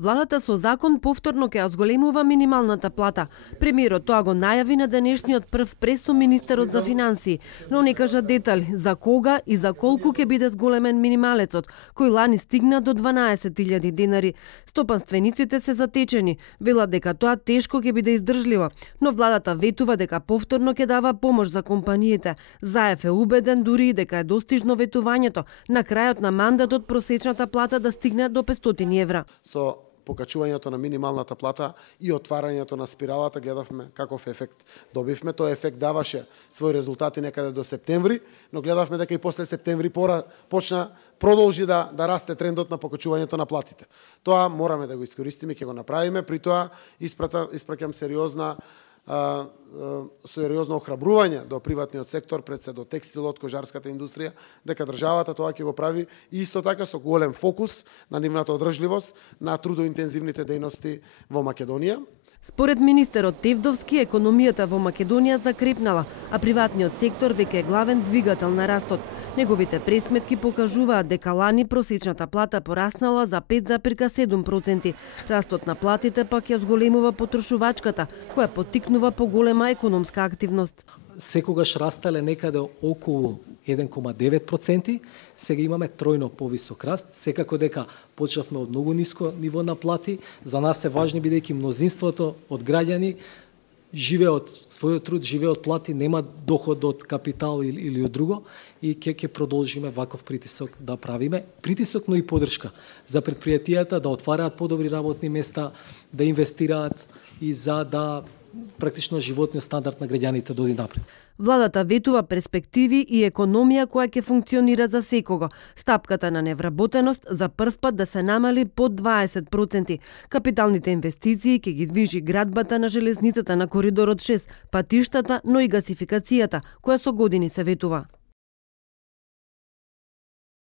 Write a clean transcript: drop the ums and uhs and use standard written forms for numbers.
Владата со закон повторно ќе ја зголемува минималната плата. Премиерот тоа го најави на денешниот прв прес со министерот за финансии, но не кажа детали за кога и за колку ќе биде зголемен минималецот, кој лани стигна до 12.000 денари. Стопанствениците се затечени, велат дека тоа тешко ќе биде издржливо, но владата ветува дека повторно ќе дава помош за компаниите. Заев е убеден дури и дека е достижно ветувањето на крајот на мандатот просечната плата да стигне до 500 евра. Со покачувањето на минималната плата и отварањето на спиралата гледавме каков ефект добивме. Тој ефект даваше своји резултати некаде до септември, но гледавме дека и после септември продолжи да расте трендот на покачувањето на платите. Тоа мораме да го искористиме, ќе го направиме, при тоа испраќам сериозно охрабрување до приватниот сектор, пред се до текстилот, кожарската индустрија, дека државата тоа ќе го прави и исто така со голем фокус на нивната одржливост на трудоинтензивните дејности во Македонија. Според министерот Тевдовски, економијата во Македонија закрепнала, а приватниот сектор веќе е главен двигател на растот. Неговите пресметки покажуваат дека лани просечната плата пораснала за 5,7%. Растот на платите пак ја зголемува потрошувачката, која поттикнува поголема економска активност. Секогаш растеле некаде околу 1,9%, сега имаме тројно повисок раст. Секако дека почнавме од многу ниско ниво на плати, за нас е важно бидејќи мнозинството од граѓани живее од својот труд, живее од плати, нема доход од капитал или од друго, и ќе продолжиме ваков притисок да правиме. Притисок, но и поддршка за предпријатијата да отвараат подобри работни места, да инвестираат и за да практично животниот стандард на граѓаните доди напред. Владата ветува перспективи и економија која ќе функционира за секого. Стапката на невработеност за прв пат да се намали под 20%. Капиталните инвестиции ќе ги движи градбата на железницата на коридорот 6, патиштата, но и гасификацијата, која со години се ветува.